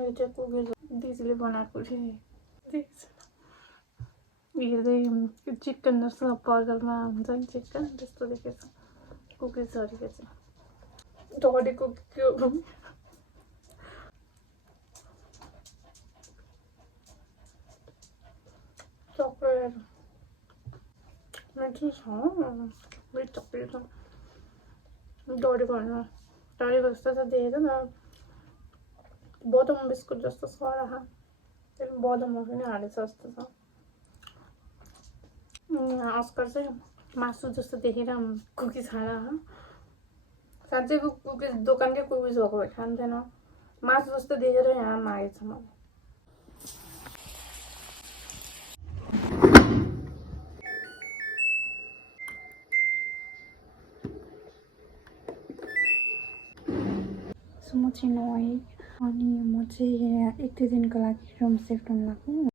एउटा कुकिज दिदीले बनाएको हेर्दै चिकन जस्तो बर्गरमा हुन्छ नि चिकन त्यस्तो देखेछ कुकिजहरुको चाहिँ डढेको के हो चकलेट मिठो छ मिठ चकलेट डढेको होइन डढेको जस्तो त देखेको न बदम बिस्कुट जस्तो छ र बदममा पनि हालेछ जस्तो छ अस्कर चाहिँ मासु जस्तो देखेर कुकिज खाएर साँच्चैको कुकिज दोकानकै कुकिज भएको भए खान्थेन मासु जस्तो देखेर यहाँ मागेछ मलाई म चाहिँ नुहाएँ अनि म चाहिँ एक दुई दिनको लागि रुम सिफ्ट हुन लाग्यो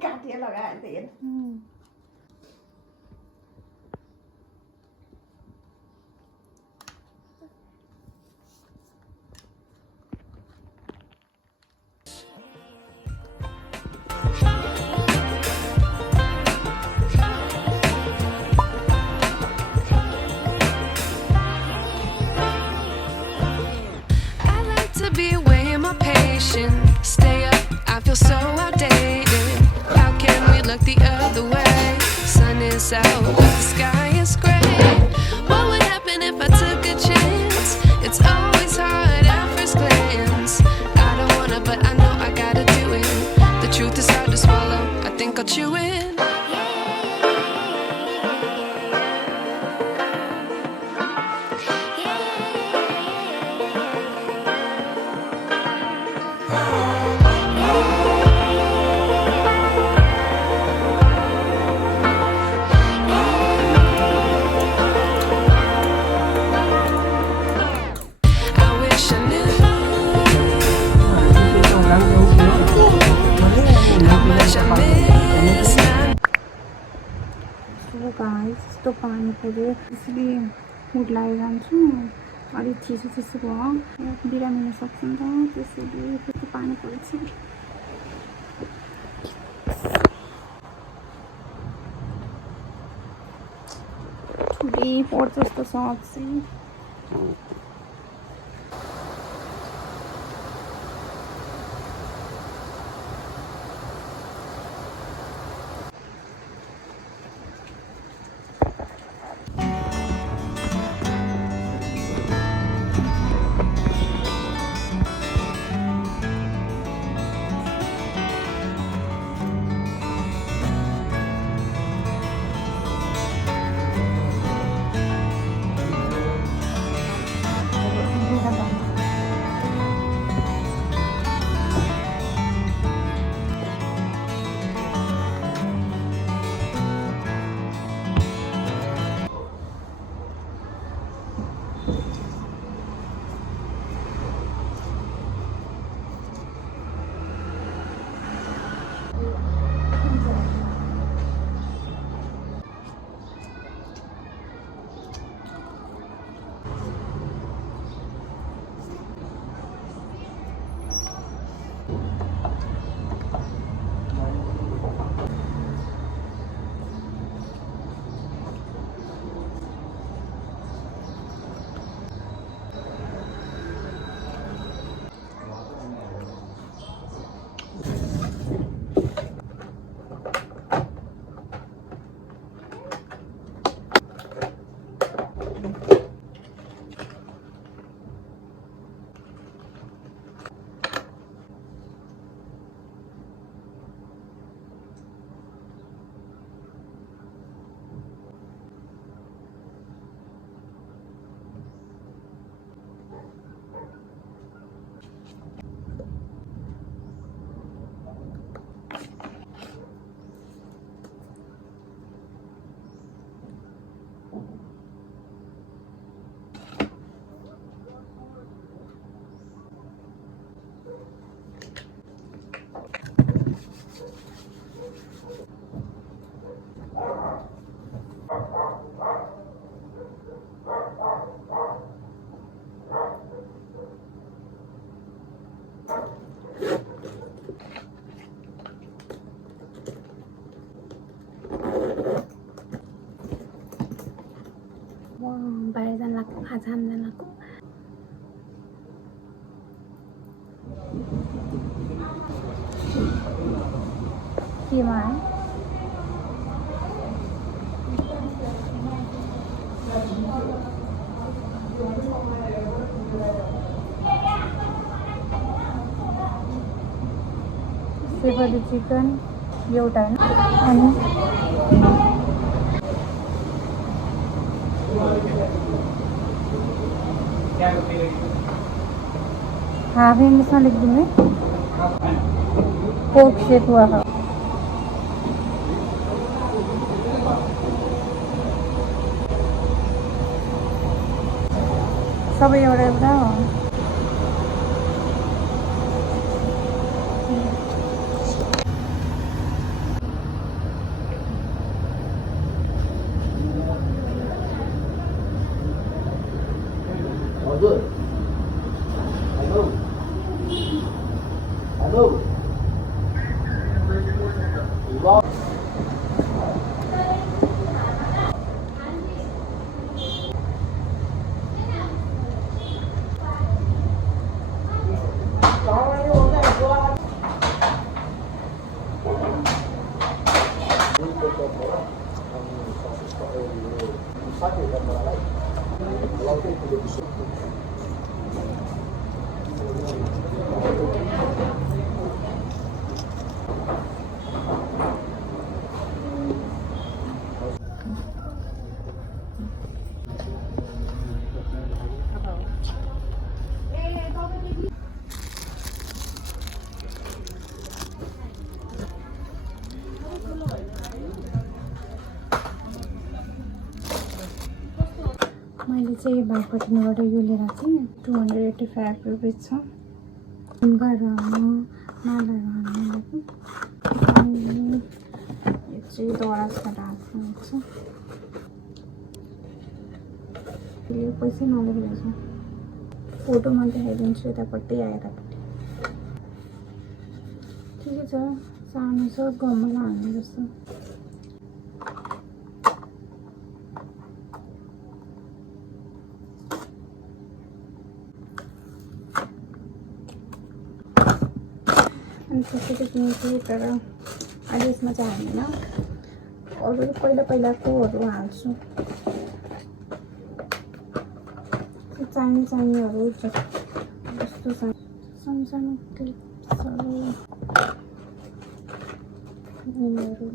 Katia लगाए तेल Stay up, I feel so outdated. How can we look the other way? Sun is out, but the sky is gray. What would happen if I took a chance? It's always hard at first glance. I don't wanna, but I know I gotta do it. The truth is hard to swallow, I think I'll chew it. यस्तो पानी पऱ्यो त्यसरी मुड लगाएर जान्छु अलिक चिसो चिसो भयो बिरामी हुन सक्छ नि त त्यसरी त्यस्तो पानी परेछ छुरी पर्छ जस्तो छ चाहिँ आज हामीजनाको केमा है सेभरी चिकन एउटा हैन अनि हाफ इंग्लिश में लिख दूंगी पोर्क शेक हुआ है सब एउटा एउटा हो मैले चाहिँ बागपट्टीबाट यो लिएर थिएँ 285 रुपिस छ ढुङ्गाहरू हाल्नु मालाहरू हाल्नु यो चाहिँ दराजबाट हाल्नुहुन्छ यो पैसै नलेखेको छ फोटोमा देखाइदिन्छु यतापट्टि आएरपट्टि ठिकै छ सानो छ गमला हाल्ने जस्तो त्यसरी किन्छु तर अहिले यसमा चाहिँ हाल्दैन अरू पहिलाकोहरू हाल्छु चाहिनेहरू जस्तो सानो क्लिप्सहरू यिनीहरू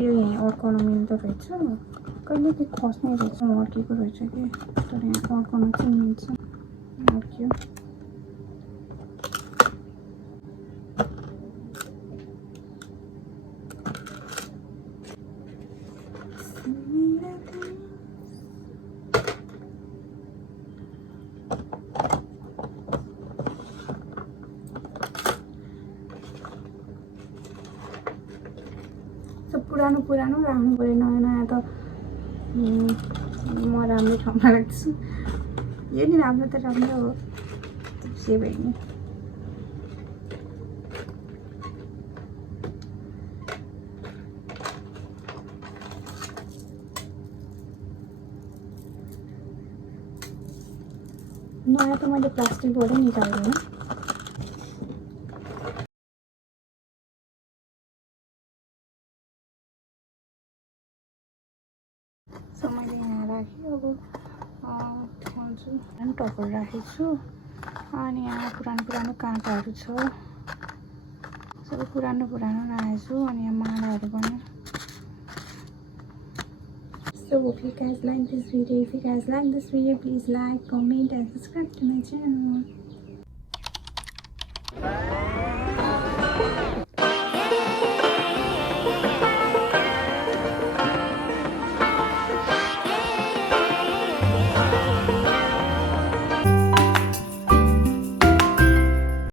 यो यहीँ अड्काउन मिल्दो रहेछ कहिले के खस्ने रहेछ अड्केको रहेछ कि तर यहाँ अड्काउन चाहिँ मिल्छ अड्क्यो पुरानो राख्नु पऱ्यो नयाँ त म राम्रो ठाउँमा राख्छु यो नि राम्रो त राम्रो हो जे भए नि नयाँ त मैले प्लास्टिकबाटै निकाल्दिनँ मैले यहाँ राखेँ अब टपर राखेको छु अनि यहाँ पुरानो काँटाहरू छ सबै पुरानो राखेछु अनि यहाँ मालाहरू पनि So if you guys like this video, please like, comment and subscribe to my channel.